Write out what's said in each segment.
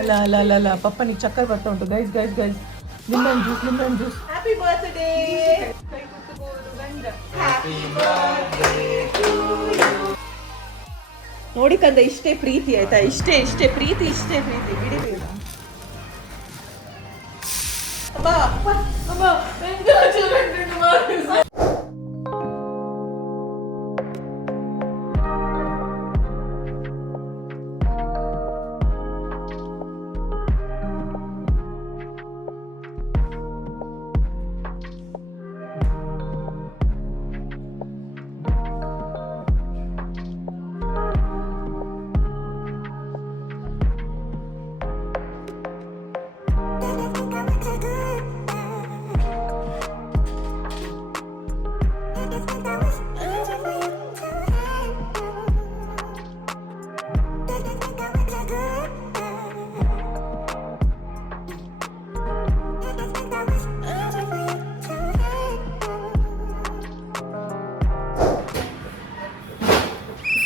ಅಲ್ಲ ಅಲ್ಲ ಅಲ್ಲ ಅಲ್ಲ ಪಪ್ಪನಿಗೆ ಚಕ್ಕರ್ ಬರ್ತಾ ಉಂಟು. ಗೈಸ್ ಗೈಸ್ ಗೈಸ್, ಲಿಂಬನ್ ಜ್ಯೂಸ್. Happy birthday. ಕೈ ಕುತ್ತುಕೋದು ಗಂಡ. Happy birthday to you. ನೋಡಿ ಕಂದ, ಇಷ್ಟೇ ಪ್ರೀತಿ ಆಯ್ತಾ, ಇಷ್ಟೇ ಪ್ರೀತಿ ಬಿಡಿ. ಅಮ್ಮ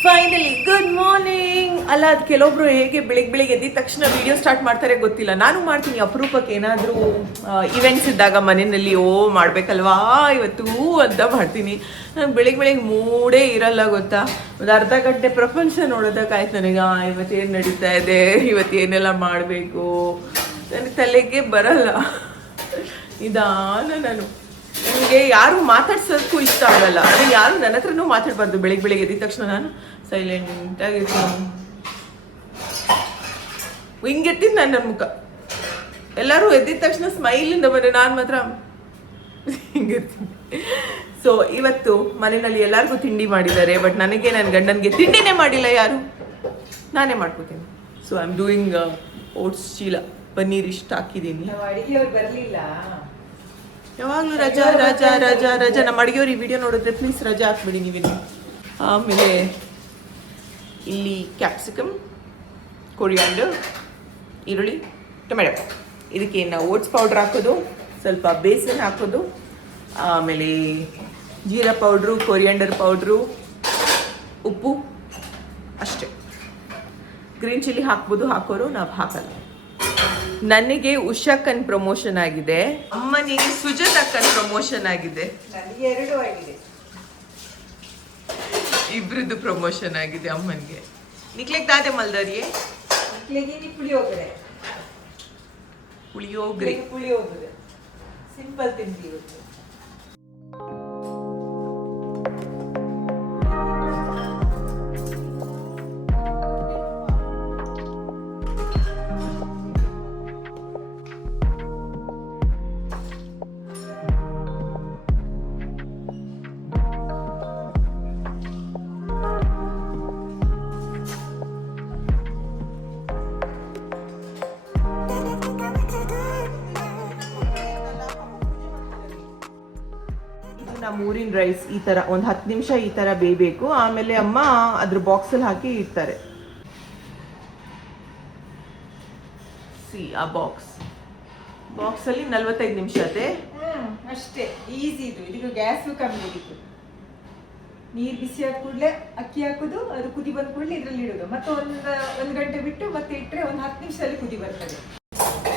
ಫೈನಲಿ ಗುಡ್ ಮಾರ್ನಿಂಗ್. ಅಲ್ಲ, ಅದು ಕೆಲವೊಬ್ರು ಹೇಗೆ ಬೆಳಿಗ್ಗೆ ಎದ್ದಿದ ತಕ್ಷಣ ವಿಡಿಯೋ ಸ್ಟಾರ್ಟ್ ಮಾಡ್ತಾರೆ ಗೊತ್ತಿಲ್ಲ. ನಾನು ಮಾಡ್ತೀನಿ ಅಪರೂಪಕ್ಕೆ, ಏನಾದರೂ ಇವೆಂಟ್ಸ್ ಇದ್ದಾಗ ಮನೆಯಲ್ಲಿ ಮಾಡಬೇಕಲ್ವಾ ಇವತ್ತು ಅಂತ ಮಾಡ್ತೀನಿ. ನಾನು ಬೆಳಿಗ್ಗೆ ಮೂಡೇ ಇರಲ್ಲ ಗೊತ್ತಾ. ಒಂದು ಅರ್ಧ ಗಂಟೆ ಪ್ರಪಂಚ ನೋಡೋದಕ್ಕಾಯ್ತು ನನಗೆ. ಇವತ್ತೇನು ನಡೀತಾ ಇದೆ, ಇವತ್ತೇನೆಲ್ಲ ಮಾಡಬೇಕು ನನಗೆ ತಲೆಗೆ ಬರಲ್ಲ. ನಾನು ನನಗೆ ಯಾರು ಮಾತಾಡ್ಸೋದಕ್ಕೂ ಇಷ್ಟ ಆಗಲ್ಲ. ಅಂದರೆ ಯಾರು ನನ್ನ ಹತ್ರನೂ ಮಾತಾಡಬಾರ್ದು. ಬೆಳಿಗ್ಗೆ ಎದ್ದಿದ ತಕ್ಷಣ ನಾನು ಸೈಲೆಂಟಾಗಿರ್ತೀನಿ. ಹಿಂಗೆತ್ತೀನಿ ನನ್ನ ಮುಖ. ಎಲ್ಲರೂ ಎದ್ದಿದ ತಕ್ಷಣ ಸ್ಮೈಲಿಂದ ಬಂದರೆ ನಾನು ಮಾತ್ರ ಹಿಂಗಿರ್ತೀನಿ. ಸೊ ಇವತ್ತು ಮನೆಯಲ್ಲಿ ಎಲ್ಲರಿಗೂ ತಿಂಡಿ ಮಾಡಿದ್ದಾರೆ, ಬಟ್ ನನಗೆ ನನ್ನ ಗಂಡನಿಗೆ ತಿಂಡಿನೇ ಮಾಡಿಲ್ಲ ಯಾರು. ನಾನೇ ಮಾಡ್ಕೋತೀನಿ. So I am doing oats ಚೀಲ, ಪನ್ನೀರ್ ಇಷ್ಟು ಹಾಕಿದ್ದೀನಿ. ಅಡಿಗೆಯವ್ರು ಬರಲಿಲ್ಲ. ಯಾವಾಗಲೂ ರಜಾ. ನಮ್ಮ ಅಡುಗೆಯವ್ರು ಈ ವಿಡಿಯೋ ನೋಡಿದ್ರೆ ಪ್ಲೀಸ್ ರಜಾ ಹಾಕ್ಬಿಡಿ ನೀವಿಲ್ಲಿ. ಆಮೇಲೆ ಇಲ್ಲಿ ಕ್ಯಾಪ್ಸಿಕಮ್, ಕೊರಿಯಾಂಡರ್, ಈರುಳ್ಳಿ, ಟೊಮೆಟೊ. ಇದಕ್ಕೆ ನಾವು ಓಟ್ಸ್ ಪೌಡ್ರ್ ಹಾಕೋದು, ಸ್ವಲ್ಪ ಬೇಸನ್ ಹಾಕೋದು, ಆಮೇಲೆ ಜೀರಾ ಪೌಡ್ರು, ಕೊರಿಯಾಂಡರ್ ಪೌಡ್ರು, ಉಪ್ಪು ಅಷ್ಟೇ. ಗ್ರೀನ್ ಚಿಲ್ಲಿ ಹಾಕ್ಬೋದು, ಹಾಕೋರು, ನಾವು ಹಾಕಲ್ಲ. ನನಗೆ ಉಷಾಕ್ಕನ್ ಪ್ರಮೋಷನ್ ಆಗಿದೆ, ಅಮ್ಮನಿಗೆ ಸುಜಾತಕ್ಕನ್ ಪ್ರಮೋಷನ್ ಆಗಿದೆ. ನನಗೆ 2 ಆಗಿದೆ. ಇಬ್ರದ್ದು ಪ್ರಮೋಷನ್ ಆಗಿದೆ ಅಮ್ಮನಿಗೆ. ನಿಕ್ಲೆಗ್ ದಾದೆ ಮಲ್ದಾರಿಯೇ ಪುಳಿಯೋಗರೆ ಸಿಂಪಲ್ ತಿಂಡಿ ಇವತ್ತು. ನಮ್ಮ ಊರಿನ ರೈಸ್ ಈ ಥರ ಒಂದು 10 ನಿಮಿಷ ಈ ಥರ ಬೇಯಬೇಕು. ಆಮೇಲೆ ಅಮ್ಮ ಅದ್ರ ಬಾಕ್ಸಲ್ಲಿ ಹಾಕಿ ಇಡ್ತಾರೆ. ಆ ಬಾಕ್ಸಲ್ಲಿ 45 ನಿಮಿಷ ಅದೇ ಅಷ್ಟೇ. ಈಸಿ ಇದು. ಇದಕ್ಕೆ ಗ್ಯಾಸು ಕಮ್ಮಿ ಇತ್ತು. ನೀರು ಬಿಸಿ ಆದ ಕೂಡಲೇ ಅಕ್ಕಿ ಹಾಕೋದು, ಅದು ಕುದಿ ಬಂದ ಕೂಡಲೇ ಇದರಲ್ಲಿ ಇಡೋದು. ಮತ್ತೆ ಒಂದು ಗಂಟೆ ಬಿಟ್ಟು ಮತ್ತೆ ಇಟ್ಟರೆ ಒಂದು 10 ನಿಮಿಷದಲ್ಲಿ ಕುದಿ ಬರ್ತದೆ.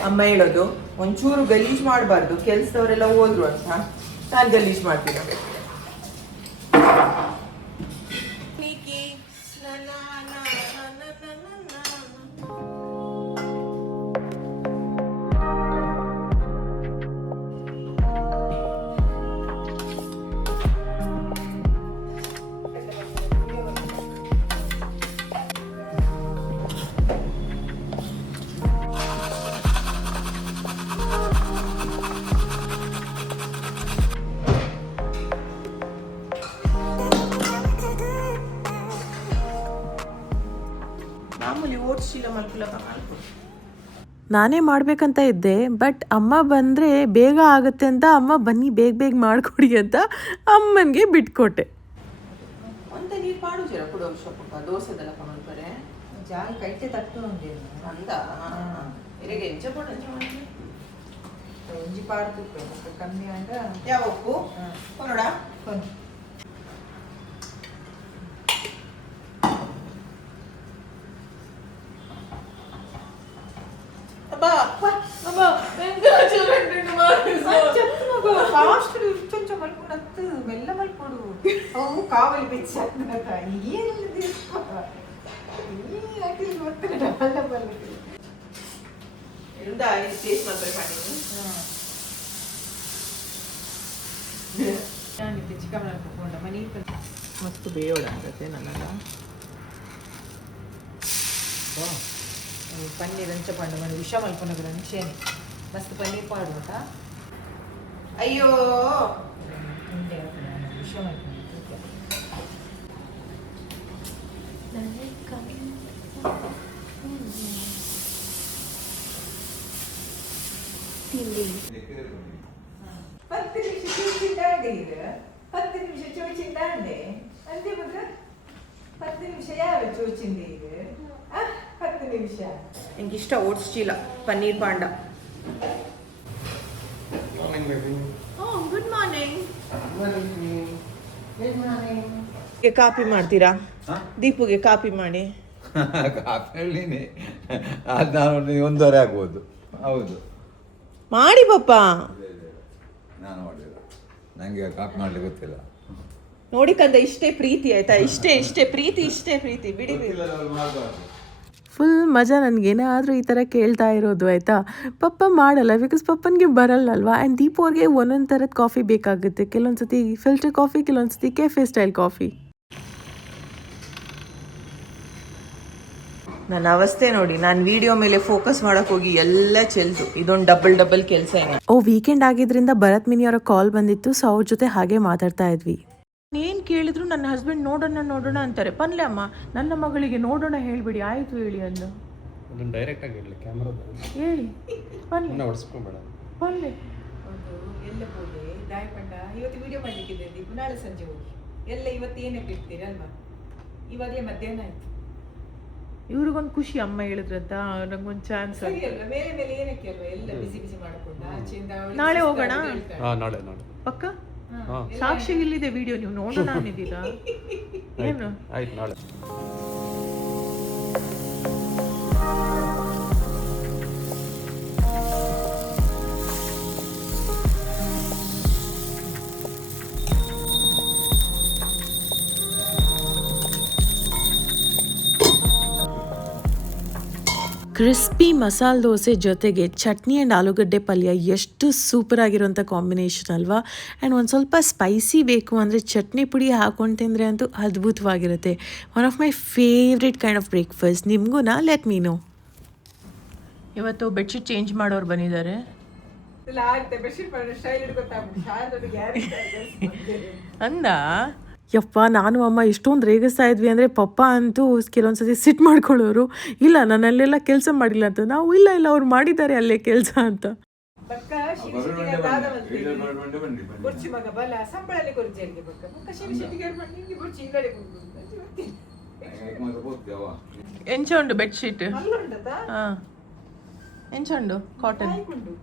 ಅಮ್ಮ ಹೇಳೋದು ಒಂಚೂರು ಗಲೀಜು ಮಾಡಬಾರ್ದು, ಕೆಲಸದವರೆಲ್ಲ ಹೋದ್ರು ಅಂತ. ನಾನು ಗಲೀಜು ಮಾಡ್ತೀನಿ. ನಾನೇ ಮಾಡಬೇಕಂತ ಇದ್ದೆ, ಬಟ್ ಅಮ್ಮ ಬಂದರೆ ಬೇಗ ಆಗುತ್ತೆ ಅಂತ ಅಮ್ಮ ಬನ್ನಿ ಬೇಗ ಮಾಡಿಕೊಡಿ ಅಂತ ಅಮ್ಮನಿಗೆ ಬಿಟ್ಕೊಟ್ಟೆ. ಒಂತ ನೀರು ಪಾಡು ಜರ ಕೊಡೋ ಶೊಪ್ಪ ದೋಸೆದೆಲ್ಲ ಕೊಡ್ತಾರೆ ಜಾಗ ಕೈತೆ ತಟ್ಟು ಅಂದ ಇರಿಗೆ ಎಂಚ ಕೊಡು ಒಂಜಿ ಪಾಡ್ತು ಕಮ್ಮಿ ಅಂದ ಯಾವ ಉಪ್ಪು ಕೊನೋಡ ಅಪ್ಪ ಅಮ್ಮ ಎಂಗೇಜ್ಮೆಂಟ್ ಮಾಡಿಸು ಚತ್ತು ಮಗು ಫಾಸ್ಟ್ ಚೊಂಚ ಮಲ್ಕೊಂಡಂತು ಮೆಲ್ಲ ಮಲ್ಕೊಡು ಅವು ಕಾವಲಿ ಬೆಚ್ಚ ಏನಿಲ್ಲ ಯಾಕೆ ಮತ್ತೆ ಡಬಲ್ ಡಬಲ್ ಇಂದ ಟೇಸ್ಟ್ ಮಾಡ್ತಾರೆ ಮಾಡಿ ನಾನಿದ್ದೆ ಚಿಕನ್ ಹಾಕೊಂಡ ಮನೆ ಮಸ್ತ್ ಬೇಯೋಳ ಆಗತ್ತೆ ನನಗ ಪನ್ನೀರ್ ಅಂಚ ಪಂಡು ಮನೆ ವಿಷ ಮಲ್ಕೊಂಡ ಅಂಚೇನೆ ಮಸ್ತ್ ಪನ್ನೀರ್ ಪಾಡು ಅಂತ ಅಯ್ಯೋ ವಿಷ ಮಲ್ಕೊಂಡ ಪತ್ತು ನಿಮಿಷ ಚೂಚಿಂದಾಂಡೆ ಇದು 10 ನಿಮಿಷ ಚೂಚಿಂದಾಂಡೆ ಅಂತೆ ಮಗ 10 ನಿಮಿಷ ಯಾರು ಚೂಚಿಂದೆ ಇದು 10 ನಿಮಿಷ ನಂಗೆ ಇಷ್ಟ ಓಟ್ಸ್ ಚೀಲ ಪನ್ನೀರ್ ಪಾಂಡ Morning, baby. Good morning Good morning. ಕಾಪಿ ಮಾಡ್ತೀರಾ ಹಾ? ದೀಪುಗೆ ಕಾಪಿ ಮಾಡಿ ಕಾಫಿಯಲ್ಲಿನೇ ಅದು ನಾನು 1:30 ಆಗ್ಬೋದು. ಹೌದು, ಮಾಡಿ ಪಪ್ಪ ನಾನು ಮಾಡಿಲ್ಲ, ನನಗೆ ಕಾಫಿ ಮಾಡ್ಲಿಕ್ಕೆ ಗೊತ್ತಿಲ್ಲ. ನೋಡಿ ಕಂದ ಇಷ್ಟೇ ಪ್ರೀತಿ ಆಯ್ತಾ, ಇಷ್ಟೇ ಪ್ರೀತಿ ಬಿಡಿ ಗೊತ್ತಿಲ್ಲದವ್ರು ಮಾಡ್ಬಾರ್ದು. ಫುಲ್ ಮಜಾ ನನಗೇನಾದರೂ ಈ ಥರ ಕೇಳ್ತಾ ಇರೋದು ಆಯಿತಾ. ಪಪ್ಪ ಮಾಡಲ್ಲ ಬಿಕಾಸ್ ಪಪ್ಪನಿಗೆ ಬರಲ್ಲ ಅಲ್ವಾ. ಆ್ಯಂಡ್ ದೀಪ್ ಅವ್ರಿಗೆ ಒಂದೊಂದು ಥರದ ಕಾಫಿ ಬೇಕಾಗುತ್ತೆ. ಕೆಲವೊಂದು ಸತಿ ಫಿಲ್ಟರ್ ಕಾಫಿ, ಕೆಲವೊಂದು ಸತಿ ಕೆಫೆ ಸ್ಟೈಲ್ ಕಾಫಿ. ನನ್ನ ಅವಸ್ಥೆ ನೋಡಿ, ನಾನು ವಿಡಿಯೋ ಮೇಲೆ ಫೋಕಸ್ ಮಾಡಕ್ ಹೋಗಿ ಎಲ್ಲ ಚೆಲ್ತು. ಇದೊಂದು ಡಬಲ್ ಕೆಲಸ ಏನು. ವೀಕೆಂಡ್ ಆಗಿದ್ರಿಂದ ಭರತ್ ಮಿನಿ ಅವರ ಕಾಲ್ ಬಂದಿತ್ತು. ಸೊ ಅವ್ರ ಜೊತೆ ಹಾಗೆ ಮಾತಾಡ್ತಾ ಇದ್ವಿ. ಏನು ಕೇಳಿದ್ರು ನನ್ನ ಹಸ್ಬೆಂಡ್ ನೋಡೋಣ ಅಂತಾರೆ. ಪನ್ಲೆ ಅಮ್ಮ, ನನ್ನ ಮಗಳಿಗೆ ನೋಡೋಣ ಹೇಳ್ಬಿಡಿ, ಆಯ್ತು ಹೇಳಿ ಅಂದು. ಅದನ್ನು ಡೈರೆಕ್ಟ್ ಆಗಿ ಹೇಳಿ, ಕ್ಯಾಮ್ರಾದಲ್ಲಿ ಹೇಳಿ ಪನ್ಲೆ ಹೊಡ್ಸ್ಕೊಂಬೇಡ. ಪನ್ಲೆ ಒಂದು ಎಲ್ಲ ಹೋಗಿ ದಾಯಪಂಡ ಇವತ್ತು ವಿಡಿಯೋ ಮಾಡ್ಲಿಕ್ಕಿದೆ ದೀಪು, ನಾಳೆ ಸಂಜೆ ಹೋಗಿ ಎಲ್ಲ ಇವತ್ತು ಏನೇ ಬಿಡ್ತೀರಿ ಅಲ್ವಾ, ಇವಾಗಲೇ ಮಧ್ಯಾಹ್ನ ಆಯ್ತು. ಇವ್ರಿಗೊಂದು ಖುಷಿ ಅಮ್ಮ ಹೇಳಿದ್ರಂತ, ನಂಗೊಂದು ಚಾನ್ಸ್. ಸರಿ ಅಲ್ವಾ, ಮೇಲೆ ಏನಕ್ಕೆ ಅಲ್ವಾ ಎಲ್ಲ ಬಿಸಿ ಮಾಡ್ಕೊಂಡು ಆಚೆಯಿಂದ ಅವಳಿಗೆ ನಾಳೆ ಸುಸ್ತಾಗಿ ಹೋಗೋಣ? ಹೇಳ್ತಾಳೆ. ಹಾಂ, ನಾಳೆ ಪಕ್ಕ ಹಾಂ, ಸಾಕ್ಷಿ ಇಲ್ಲಿದೆ ವಿಡಿಯೋ, ನೀವು ನೋಡೋಣ ಅಂದಿದ್ದೀರಾ ಏನು? ಆಯ್ತು, ನಾಳೆ. ಕ್ರಿಸ್ಪಿ ಮಸಾಲೆ ದೋಸೆ ಜೊತೆಗೆ ಚಟ್ನಿ ಆ್ಯಂಡ್ ಆಲೂಗಡ್ಡೆ ಪಲ್ಯ ಎಷ್ಟು ಸೂಪರ್ ಆಗಿರೋಂಥ ಕಾಂಬಿನೇಷನ್ ಅಲ್ವಾ. ಆ್ಯಂಡ್ ಒಂದು ಸ್ವಲ್ಪ ಸ್ಪೈಸಿ ಬೇಕು ಅಂದರೆ ಚಟ್ನಿ ಪುಡಿ ಹಾಕೊಂಡು ತಿಂದರೆ ಅಂತೂ ಅದ್ಭುತವಾಗಿರುತ್ತೆ. One of my favourite kind of breakfast. ನಿಮಗೂ ಲೆಟ್ ಮೀ ನೋ. ಇವತ್ತು ಬೆಡ್ಶೀಟ್ ಚೇಂಜ್ ಮಾಡೋರು ಬಂದಿದ್ದಾರೆ. ಇಲ್ಲ ಆಗುತ್ತೆ, ಬೆಡ್ಶೀಟ್ ಮಾಡೋ ಸ್ಟೈಲ್ ಹಿಡ್ಕೊತಾಗ್ಬಿಟ್ಟು ಶಾರದೊಳಗೆ ಯಾರು ಅಂದ ಯಪ್ಪ, ನಾನು ಅಮ್ಮ ಇಷ್ಟೊಂದು ರೇಗಿಸ್ತಾ ಇದ್ವಿ ಅಂದರೆ ಪಪ್ಪ ಅಂತೂ ಕೆಲವೊಂದು ಸತಿ ಸಿಟ್ಟು ಮಾಡ್ಕೊಳ್ಳೋರು. ಇಲ್ಲ ನಾನು ಅಲ್ಲೆಲ್ಲ ಕೆಲಸ ಮಾಡಿಲ್ಲ ಅಂತ. ನಾವು ಇಲ್ಲ ಅವ್ರು ಮಾಡಿದ್ದಾರೆ ಅಲ್ಲೇ ಕೆಲಸ ಅಂತ. ಪಕ್ಕ ಶಿಟಿಗೆ ದಾದ ಬುರ್ಚಿ ಮಗ ಬಲ ಸಂಬಳಲ್ಲಿ ಕೊರ್ಜೆಲ್ಗೆ ಬಕ್ಕ ಪಕ್ಕ ಶಿಟಿಗೆ ನಿಂಗೆ ಬುರ್ಚಿ ಇಂಗಡೆ ಎಂಚುಂಡು ಬೆಡ್ಶೀಟ್ ಅಲ್ಲುಂಟದ ಹಾಂ, ಎಂಚುಂಡು ಕಾಟನ್. ಹಾಯ್ಕೊಂಡು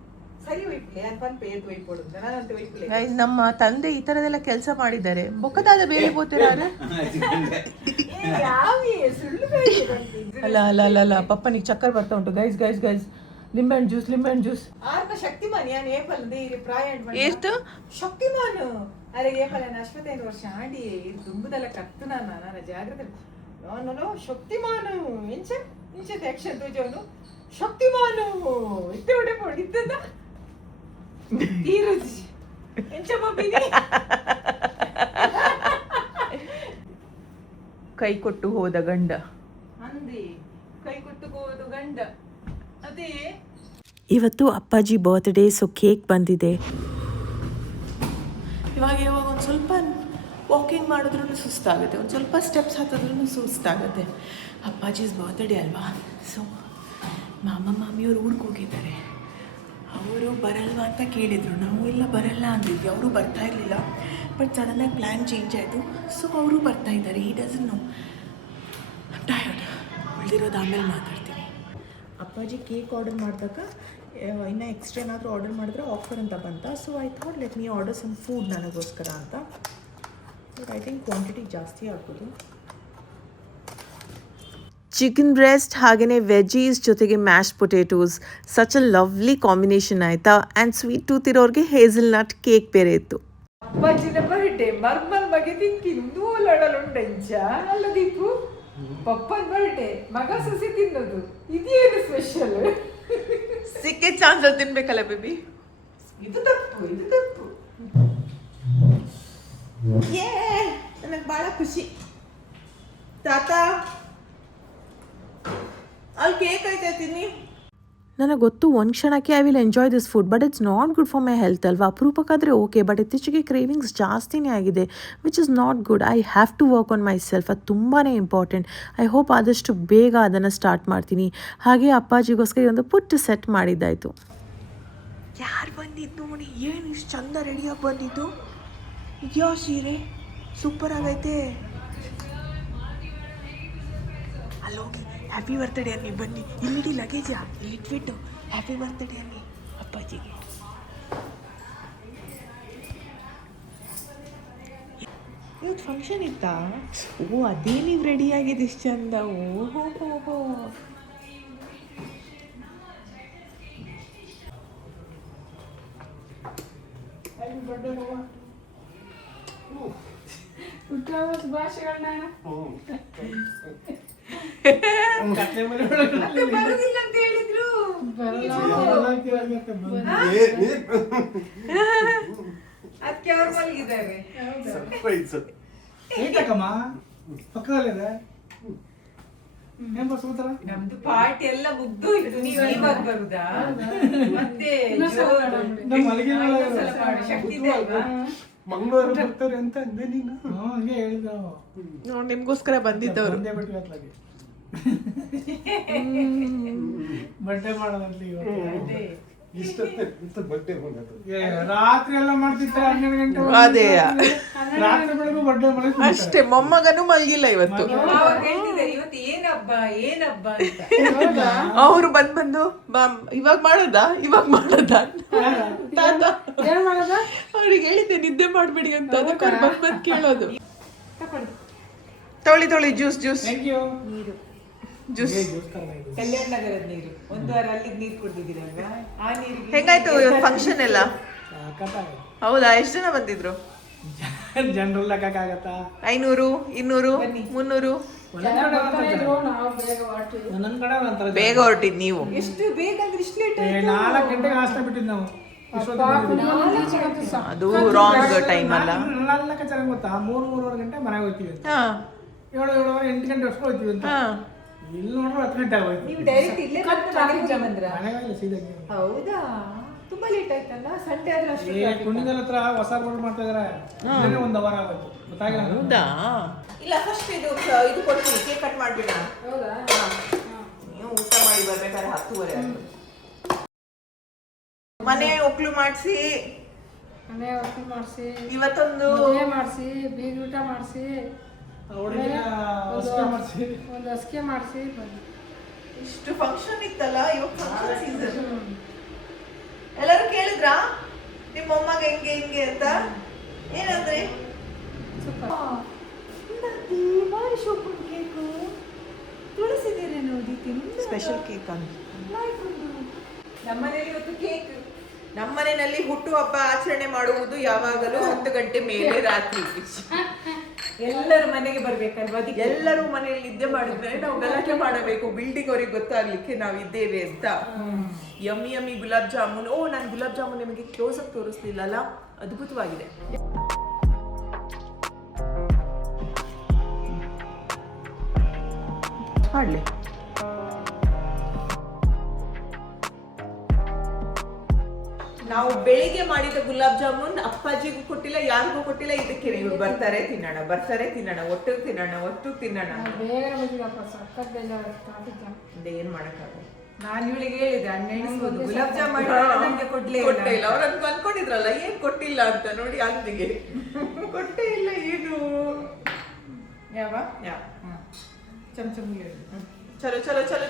ಸರಿ ಒಯ್ಪಲೆ ಅದು ಪಂಪೆ ಎದ್ದು ಒಯ್ಪೋಡು ನಾನಂತ ಒಯ್ಪಲೆ. ಗೈಸ್, ನಮ್ಮ ತಂದೆ ಈ ಥರದೆಲ್ಲ ಕೆಲಸ ಮಾಡಿದ್ದಾರೆ. ಬೊಕ್ಕದಾದ ಬೇರೆ ಬೋತಿರಾರು ಯಾವೇ ಸುಳ್ಳು ಬೇರೆ ಬಂತು. ಅಲ್ಲ ಪಪ್ಪನಿಗೆ ಚಕ್ಕರ್ ಬರ್ತಾ ಉಂಟು. ಗೈಸ್ ಲಿಂಬೆ ಹಣ್ಣು ಜ್ಯೂಸ್. ಆರ್ಮ ಶಕ್ತಿಮಾನ್ ಯಾನ್ ಏಪಲ್ ದೇರಿ ಪ್ರಾಯಣ್ ಎಷ್ಟು ಶಕ್ತಿಮಾನ್ ಅರೆ ಏಪಲ್ ನಾನು 25 ವರ್ಷ ಆಡಿ ಇದು ತುಂಬದಲ್ಲ ಕತ್ತು ನಾನು ಜಾಗ್ರತೆ ನಾನು ಶಕ್ತಿಮಾನು ಇಂಚ ಆಕ್ಷನ್ ತುಜೋನು ಶಕ್ತಿಮಾನು ಇತ್ತೆ ಒಡೆ ಪಡಿದ್ದದ ತೀರುಜಿ ಇಂಚ ಬಬಿನಿ ಕೈ ಕೊಟ್ಟು ಹೋದ ಗಂಡ ಅಂದಿ ಕೈ ಕೊಟ್ಟು ಹೋದ ಗಂಡ ಅದೇ. ಇವತ್ತು ಅಪ್ಪಾಜಿ ಬರ್ತ್ಡೇ, ಸೊ ಕೇಕ್ ಬಂದಿದೆ. ಇವಾಗ ಒಂದು ಸ್ವಲ್ಪ ವಾಕಿಂಗ್ ಮಾಡಿದ್ರೂ ಸುಸ್ತಾಗುತ್ತೆ, ಒಂದು ಸ್ವಲ್ಪ ಸ್ಟೆಪ್ಸ್ ಹತ್ತಿದ್ರೂ ಸುಸ್ತಾಗುತ್ತೆ. ಅಪ್ಪಾಜಿಸ್ ಬರ್ತ್ಡೇ ಅಲ್ವಾ. ಸೊ ಮಾಮಿಯವರು ಊರಿಗೆ ಹೋಗಿದ್ದಾರೆ. ಅವರು ಬರಲ್ವಾ ಅಂತ ಕೇಳಿದರು. ನಾವು ಇಲ್ಲ ಬರಲ್ಲ ಅಂದಿದ್ವಿ. ಅವರು ಬರ್ತಾ ಇರಲಿಲ್ಲ, ಬಟ್ ಸಡನ್ನಾಗಿ ಪ್ಲ್ಯಾನ್ ಚೇಂಜ್ ಆಯಿತು. ಸೊ ಅವರು ಬರ್ತಾ ಇದ್ದಾರೆ. ಈ ಡಸನ್ ನೋ ಟಯರ್ಡ್. ಉಳಿದಿರೋದು ಆಮೇಲೆ ಮಾತಾಡ್ತೀನಿ. ಅಪ್ಪಾಜಿ ಕೇಕ್ ಆರ್ಡರ್ ಮಾಡಿದಾಗ ಇನ್ನೂ ಎಕ್ಸ್ಟ್ರಾ ಏನಾದರೂ ಆರ್ಡರ್ ಮಾಡಿದ್ರೆ ಆಫರ್ ಅಂತ ಬಂತ. So I thought let me order some food ನನಗೋಸ್ಕರ ಅಂತ. ಬಟ್ ಐ ಥಿಂಕ್ ಕ್ವಾಂಟಿಟಿ ಜಾಸ್ತಿ ಆಗ್ಬೋದು. ಚಿಕನ್ ಬ್ರೆಸ್ಟ್ ಹಾಗೆಯೇ ವೆಜೀಸ್ ಜೊತೆಗೆ mash potatoes such a lovely combination ಆಯಿತಾ. ಆ್ಯಂಡ್ ಸ್ವೀಟ್ ಟೂತ್ ಇರೋರಿಗೆ ಹೇಸಲ್ನಟ್ ಕೇಕ್ ಬೇರೆ ಇತ್ತು. ಅಪ್ಪಾಜಿನ ಬರ್ಡೇ ಮರ್ಮಲ್ ಮಗೆ ತಿಂದು ಲಡಲುಂಡಂಚ ಅಲ್ಲ ದೀಪು. ಪಪ್ಪನ ಬರ್ಡೇ ಮಗ ಸೊಸೆ ತಿನ್ನೋದು ಇದೇನು ಸ್ಪೆಷಲ್? ಸಿಕ್ಕೆ ಚಾನ್ಸ್ ತಿನ್ಬೇಕಲ್ಲ ಬೇಬಿ. ಇದು ತಪ್ಪು, ಇದು ತಪ್ಪು. ನನಗೆ ಭಾಳ ಖುಷಿ. ತಾತ ಅಲ್ಲಿ ಕೇಕ್ ಐತೆ ತಿನ್ನಿ. ನನಗೆ ಗೊತ್ತು ಒಂದು ಕ್ಷಣಕ್ಕೆ I will enjoy this food, but it's not good for my health ಅಲ್ವಾ. ಅಪರೂಪಕ್ಕಾದರೆ ಓಕೆ, ಬಟ್ ಇತ್ತೀಚೆಗೆ ಕ್ರೇವಿಂಗ್ಸ್ ಜಾಸ್ತಿನೇ ಆಗಿದೆ, which is not good. I have to work on my self. ಅದು ತುಂಬಾ ಇಂಪಾರ್ಟೆಂಟ್. ಐ ಹೋಪ್ ಆದಷ್ಟು ಬೇಗ ಅದನ್ನು ಸ್ಟಾರ್ಟ್ ಮಾಡ್ತೀನಿ. ಹಾಗೆ ಅಪ್ಪಾಜಿಗೋಸ್ಕರ ಒಂದು ಪುಟ್ಟ ಸೆಟ್ ಮಾಡಿದ್ದಾಯಿತು. ಯಾರು ಬಂದಿದ್ದು ನೋಡಿ, ಏನು ಇಷ್ಟು ಚಂದ ರೆಡಿಯಾಗಿ ಬಂದಿದ್ದು. ಇದ್ಯಾವ ಸೀರೆ ಸೂಪರ್ ಆಗೈತೆ. ಅಲ್ಲೋಗಿ ಹ್ಯಾಪಿ ಬರ್ತ್ಡೇ ಅನ್ನಿ ಬನ್ನಿ. ಇಲ್ಲಿಡಿ ಲಗೇಜಾ ಇಟ್ಬಿಟ್ಟು ಹ್ಯಾಪಿ ಬರ್ತ್ಡೇ ಅನ್ನಿ ಅಪ್ಪಾಜಿಗೆ. ಇವತ್ತು ಫಂಕ್ಷನ್ ಇತ್ತಾ? ಓ ಅದೇ ನೀವು ರೆಡಿ ಆಗಿದೆ ಇಷ್ಟು ಚಂದ. ಓಹೋ ಹೋ ಹೋ. ಬರೋದಿಲ್ಲ ಅಂತ ಹೇಳಿದ್ರು. ಅದಕ್ಕೆ ಅವ್ರು ಮಲಗಿದ್ದಾರೆ. ನಮ್ದು ಪಾರ್ಟಿ ಎಲ್ಲ ಮುಗ್ದು ಇತ್ತು, ನೀವು ಇವಾಗ ಬರುದಾ? ಮತ್ತೆ ಶಕ್ತಿ ಇದೆ ಅಲ್ವಾ? ಮಂಗಳವಾರ ಬರ್ತಾರೆ ಅಂತ ಅಂದೆ ನೀನು. ಹಂಗೆ ಹೇಳಿದ ನೋಡಿ ನಿಮ್ಗೋಸ್ಕರ ಬಂದಿದ್ದವರು. ಬಡ್ಡೆ ಮಾಡೋದಲ್ಲಿ ಬಡ್ಡೆ ರಾತ್ರಿ ಎಲ್ಲ ಮಾಡ್ತಿರ್ತಾರೆ 12 ಗಂಟೆ. ಅದೇ ರಾತ್ರಿ ಬೆಳಗ್ಗೆ ಬಡ್ಡೆ ಮಾಡಿ ಅಷ್ಟೇ. ಮೊಮ್ಮಗನು ಮಲ್ಗಿಲ್ಲ ಇವತ್ತು. ಅವಾಗ ಹೇಳ್ತಿದ್ದಾರೆ ಇವತ್ತು ಏನಬ್ಬ ಏನಬ್ಬ ಅಂತ. ಅವರು ಬಂದು ಇವಾಗ ಮಾಡೋದಾ ತಾತ ಅವ್ರಿಗೆ ಹೇಳಿದ್ದೆ ನಿದ್ದೆ ಮಾಡ್ಬೇಡಿ ಅಂತ. ಅದಕ್ಕೆ ಅವ್ರು ಬಂದ್ ಕೇಳೋದು. ತೊಳಿ ಜ್ಯೂಸ್ ಥ್ಯಾಂಕ್ ಯು. ಜ್ಯೂಸ್. ಕಲ್ಯಾಣ ನಗರದ ನೀರು 1 ವಾರ ಅಲ್ಲಿಗೆ ನೀರು ಕುಡ್ದಿದ್ದೀರಲ್ವಾ? ಆ ನೀರಿಗೆ ಹೆಂಗಾಯ್ತು ಫಂಕ್ಷನ್ ಎಲ್ಲ? ಹೌದಾ? ಎಷ್ಟು ಜನ ಬಂದಿದ್ರು? ಜನರಲ್ ಲೆಕ್ಕಕ್ಕಾಗತ್ತಾ? 500, 200, 300. ಒಂದೊಂದ್ ಕಡೆ ಒಂಥರ ಬೇಗ ಹೊರಟಿದ್ ನೀವು. ಎಷ್ಟು ಬೇಗ ಅಂದ್ರೆ ಇಷ್ಟು ಲೇಟ್ 4 ಗಂಟೆಗೆ ಹಾಸ್ಟೆಲ್ ಬಿಟ್ಟಿದ್ದು ನಾವು. ಅದು ರಾಂಗ್ ಟೈಮ್ ಅಲ್ಲ. ನನ್ನ ಲೆಕ್ಕ ಚೆನ್ನಾಗಿ ಗೊತ್ತಾ? 3-3:30 ಗಂಟೆ ಮನೆಗೆ ಹೋಗ್ತೀವಿ ಅಂತ. 7-7:30 8 ಗಂಟೆ ಅಷ್ಟು ಹೋಗ್ತೀವಿ ಅಂತ. ಇಲ್ಲಿ ನೋಡ್ರೆ 10 ಗಂಟೆ ಆಗೋಯ್ತು. ನೀವು ಡೈರೆಕ್ಟ್ ಇಲ್ಲೇ ಬಂದ್ರ? ಮನೆಗೆ ಸೀದಾ. ಹೌದಾ? ತುಂಬಾ ಲೇಟ್ ಆಯ್ತಲ್ಲ. ಸಂಡೆ ಆದ್ರೆ ಅಷ್ಟು ಕುಣಿಗಲ್ ಹತ್ರ ಹೊಸ ರೋಡ್ ಮಾಡ್ತಾ ಇದಾರೆ. 1 ಅವರ್ ಆಗೋಯ್ತು. ಗೊತ್ತಾಗಿಲ್ಲ. ಹೌದಾ? ಇಲ್ಲ ಫಸ್ಟ್ ಇದು ಕೊಡ್ತೀನಿ, ಕೇಕ್ ಕಟ್ ಮಾಡ್ಬಿಡ. ಹೌದಾ? ನೀವು ಊಟ ಮಾಡಿ ಬರ್ಬೇಕಾದ್ರೆ 10:30 ಆಯ್ತು. ಮನೆ ಒಕ್ಲು ಮಾಡಿಸಿ ಇವತ್ತೊಂದು ಮಾಡಿಸಿ ಬೀಗ ಊಟ ಮಾಡಿಸಿ ಒಂದು ಹಸಿಗೆ ಮಾಡಿಸಿ ಇಷ್ಟು ಫಂಕ್ಷನ್ ಇತ್ತಲ್ಲ. ಇವಾಗ ಫಂಕ್ಷನ್ ಸೀಸನ್. ಎಲ್ಲರೂ ಕೇಳಿದ್ರಾ ನಿಮ್ಮ ಮೊಮ್ಮಗ ಹಿಂಗೆ ಅಂತ? ಏನಂದ್ರೆ ಕೇಕು ತುಳಸಿದ್ದೀರಿ ನೋಡಿ, ಸ್ಪೆಷಲ್ ಕೇಕ್ ಅಂತ. ನಮ್ಮನೇಲಿ ಇವತ್ತು ಕೇಕ್. ನಮ್ಮ ಮನೆಯಲ್ಲಿ ಹುಟ್ಟುಹಬ್ಬ ಆಚರಣೆ ಮಾಡುವುದು ಯಾವಾಗಲೂ 10 ಗಂಟೆ ಮೇಲೆ ರಾತ್ರಿ. ಎಲ್ಲರೂ ಮನೆಗೆ ಬರ್ಬೇಕಲ್ವಾ? ಅದಕ್ಕೆ ಎಲ್ಲರೂ ಮನೆಯಲ್ಲಿ ನಿದ್ದೆ ಮಾಡಿದ್ರೆ ನಾವು ಗಲಾಟೆ ಮಾಡಬೇಕು, ಬಿಲ್ಡಿಂಗ್ ಅವ್ರಿಗೆ ಗೊತ್ತಾಗ್ಲಿಕ್ಕೆ ನಾವು ಇದ್ದೇವೆ ಅಂತ. ಯಮ್ಮಿ ಗುಲಾಬ್ ಜಾಮೂನ್. ಓ, ನಾನು ಗುಲಾಬ್ ಜಾಮೂನ್ ನಿಮಗೆ ಕ್ಲೋಸ್ ಅಪ್ ತೋರಿಸ್ಲಿಲ್ಲ ಅಲ್ಲ, ಅದ್ಭುತವಾಗಿದೆ. ಮಾಡ್ಲಿ ನಾವು ಬೆಳಿಗ್ಗೆ ಮಾಡಿದ ಗುಲಾಬ್ ಜಾಮೂನ್ ಅಪ್ಪಾಜಿಗೂ ಕೊಟ್ಟಿಲ್ಲ, ಯಾರಿಗೂ ಕೊಟ್ಟಿಲ್ಲ. ಇದಕ್ಕೆ ನೀವು ಬರ್ತಾರೆ ತಿನ್ನೋಣ, ಒಟ್ಟು ತಿನ್ನೋಣ. ಬೇಗ ಬಂದಿದ್ದಪ್ಪ, ಸಕ್ಕತ್ ಬೇಜಾರು. Traffic jam. ಏನ್ ಮಾಡಕ್ಕಾಗಲ್ಲ. ನಾನು ಇವಳಿಗೆ ಹೇಳಿದೆ ಅಣ್ಣೆಣಿಸ್ಬೋದು ಗುಲಾಬ್ ಜಾಮ್ ನಂಗೆ ಕೊಡ್ಲೇ ಇಲ್ಲ. ಅವ್ರು ಅನ್ಕೊಂಡಿದ್ರಲ್ಲ ಏನ್ ಕೊಟ್ಟಿಲ್ಲ ಅಂತ. ನೋಡಿ ಅಲ್ಲಿಗೆ ಕೊಟ್ಟೇ ಇಲ್ಲ ಏನು. ಯಾವ ಚಮಚ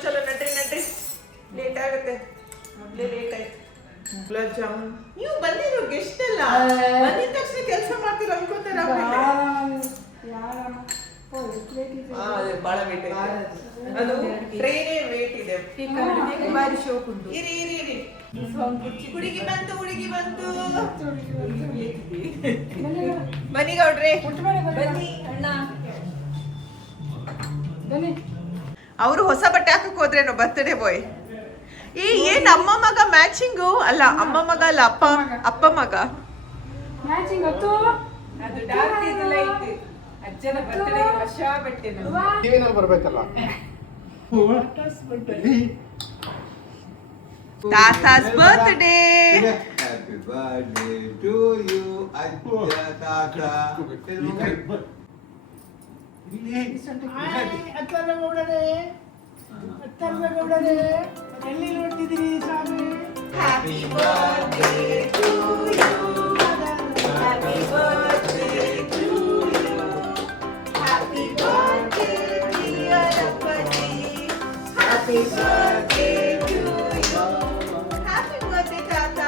ಚಲೋ ನಡ್ರಿ ಲೇಟ್ ಆಗುತ್ತೆ. ಮೊದ್ಲೇ ಲೇಟ್ ಆಯ್ತು. ಗುಲಾಬ್ ಜಾಮೂನ್ ನೀವು ಬಂದಿರೋ ಗೆಸ್ಟ್ ಅಲ್ಲ, ಬಂದಿದ ತಕ್ಷಣ ಕೆಲಸ ಮಾಡ್ತೀರ ಅನ್ಕೋತಾರ. ಬಹಳ ವೇಟ್ ಇದೆ ಅದು ಟ್ರೈನೇ ವೇಟ್ ಇದೆ ಬಾರಿ ಶೋಕ್ ಉಂಟು. ಇರಿ ಇರಿ ಇರಿ ಹುಡುಗಿ ಬಂತು ಬನ್ನಿ ಗೌಡ್ರೆ ಬನ್ನಿ ಅಣ್ಣ. ಬನ್ನಿ ಅವರು ಹೊಸ ಬಟ್ಟೆ ಹಾಕಕ್ ಹೋದ್ರೇನೋ ಬರ್ತ್ಡೇ ಬಾಯ್. ಏನ್ ಅಮ್ಮ ಮಗ ಮ್ಯಾಚಿಂಗು ಅಲ್ಲ, ಅಮ್ಮ ಮಗ ಅಲ್ಲ, ಅಪ್ಪ ಮಗ. ಮ್ಯಾಚಿಂಗ್ ಹೊತ್ತು ಅದು ಡಾರ್ಕ್ ಇದು ಲೈಟ್. ಅಜ್ಜನ ಬರ್ತಡೆಗೆ ಹೊಸ ಬಟ್ಟೆ ನಂದು. ಟಿವಿನಲ್ಲಿ ಬರ್ಬೇಕಲ್ಲ. ತಾತಾಸ್ birthday. Happy birthday to you ಅಜ್ಜ ತಾತ. ಎಲ್ಲಿ ನೋಡ್ತಿದ್ದೀರಿ ಸ್ವಾಮಿ? Happy birthday to you. Happy birthday to you. Happy birthday dear ಅಪ್ಪಾಜಿ. Happy birthday to you. Happy birthday ತಾತ.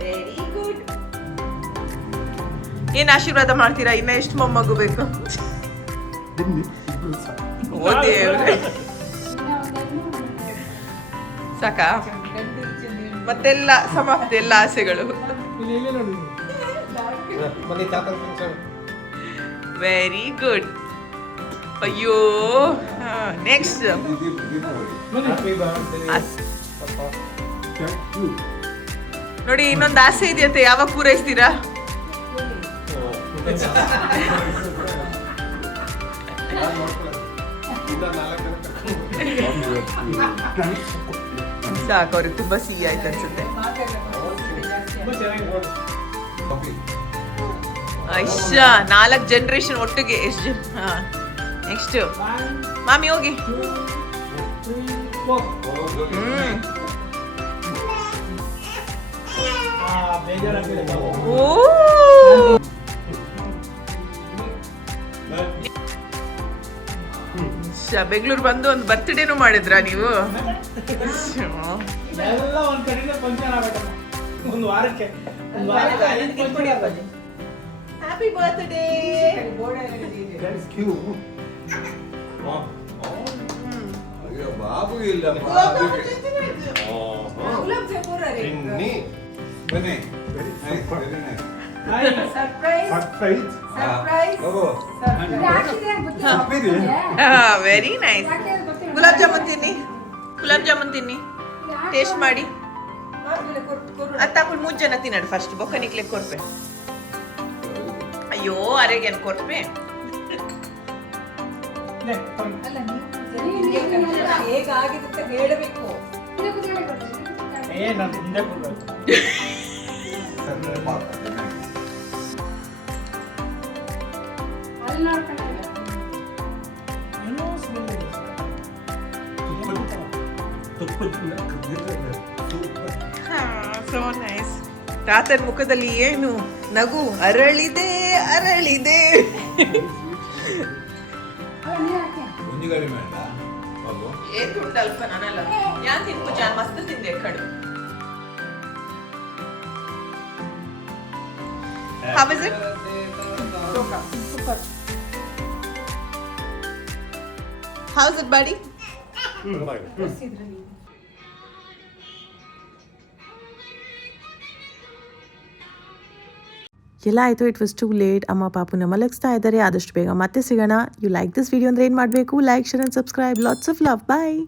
Very good. ಏನ್ ಆಶೀರ್ವಾದ ಮಾಡ್ತೀರಾ? ಇನ್ನ ಎಷ್ಟು ಮೊಮ್ಮಗು ಬೇಕು? ಓ ದೇವ್ರೆ, ಸಾಕಾ? ಮತ್ತೆಲ್ಲ ಸಮಾಪ್ತಿ ಎಲ್ಲ ಆಸೆಗಳು. ಇಲ್ಲಿ ನೋಡಿ. ಮನೆ ತಾತ ಫಂಕ್ಷನ್. Very good. ಅಯ್ಯೋ, ನೆಕ್ಸ್ಟ್ ಹ್ಯಾಪಿ ಬರ್ತ್ಡೇ ಪಪ್ಪ. ನೋಡಿ, ಇನ್ನೊಂದು ಆಸೆ ಇದೆಯಂತೆ, ಯಾವಾಗ ಪೂರೈಸ್ತೀರಾ? ಸಾಕು, ಅವ್ರಿಗೆ ತುಂಬಾ ಸಿಹಿ ಆಯ್ತು ಅನ್ಸುತ್ತೆ. ತುಂಬಾ ಚೆನ್ನಾಗಿ ನೋಡಿ. ಅಯ್ಯ, 4 ಜನರೇಷನ್ ಒಟ್ಟಿಗೆ. ಎಷ್ಟು ಜನ? ಹಾ, ನೆಕ್ಸ್ಟ್ ಮಾಮಿ ಹೋಗಿ. 2, 3, 4. ಬೇಜಾರಾಗ್ತಿದೆ. ಓ, ಬೆಂಗಳೂರು ಬಂದು ಒಂದು ಬರ್ತ್ಡೇನು ಮಾಡಿದ್ರಾ ನೀವು? ಎಲ್ಲ ಒಂದ್ ಕಡೆಯಿಂದ ಫಂಕ್ಷನ್ ಆಗ್ಬೇಕಲ್ಲ. ಒಂದು ವಾರಕ್ಕೆ 5 ಫಂಕ್ಷನ್ ಆಗ್ತದೆ. Happy birthday. That's cute. ಅಯ್ಯೋ ಬಾಬು ಇಲ್ಲಪ್ಪ. ಗುಲಾಬ್ ಜಾಮೂನ್ ಅರೆ. ತಿನ್ನಿ. ಬನ್ನಿ. Very nice. Surprise surprise. Surprise ಬಾಬು ತಪ್ಪಿರಿ. Very nice. ಗುಲಾಬ್ ಜಾಮೂನ್ ತಿನ್ನಿ, ಗುಲಾಬ್ ಜಾಮೂನ್ ತಿನ್ನಿ, ಟೇಸ್ಟ್ ಮಾಡಿ. ಅತ್ತಾಕುಲ್ 3 ಜನ ತಿನ್ನಡು ಫಸ್ಟ್, ಬೊಕ್ಕ ನಿಕ್ಲೆ ಕೊರ್ಪೆ. ಅಯ್ಯೋ, ಅರೆಗೇನು ಕೊರ್ಪೆ? ಅಲ್ಲ, ನೀವು ಹೇಗಾಗಿದೆ ಅಂತ ಹೇಳಬೇಕು. ನಾನು ಹಿಂದೆ ಕೂರ್ಬೇಕು. ಅಲ್ಲಿ ನೋಡ್ಕೊಂಡಿಲ್ಲ ಏನೋ ಸ್ಮೆಲ್ ಇದೆ. So nice. ತಾತನ ಮುಖದಲ್ಲಿ ಏನು ನಗು ಅರಳಿದೆ ಅರಳಿದೆ. ಅಲ್ಲ ನೀರು ಹಾಕಿ ಮುಂಜಿಗಾರಿ ಬೇಡ ಬಾಬು. ಏ ತುಂಡು ಅಲ್ಪ ನಾನಲ್ಲ. ಯಾನ್ ತಿನ್ಕು ಜಾನ್ ಮಸ್ತ್ ತಿಂದೆ ಕಡು. How is it? Super. How's it, buddy? ಎಲ್ಲ ಆಯಿತು, ಇಟ್ ವಾಸ್ ಟು ಲೇಟ್. ಅಮ್ಮ ಪಾಪುನ ಮಲಗಿಸ್ತಾ ಇದ್ದಾರೆ. ಆದಷ್ಟು ಬೇಗ ಮತ್ತೆ ಸಿಗೋಣ. ಯು ಲೈಕ್ ದಿಸ್ ವಿಡಿಯೋ ಅಂದರೆ ಏನು ಮಾಡಬೇಕು? Like, share and subscribe. Lots of love. Bye.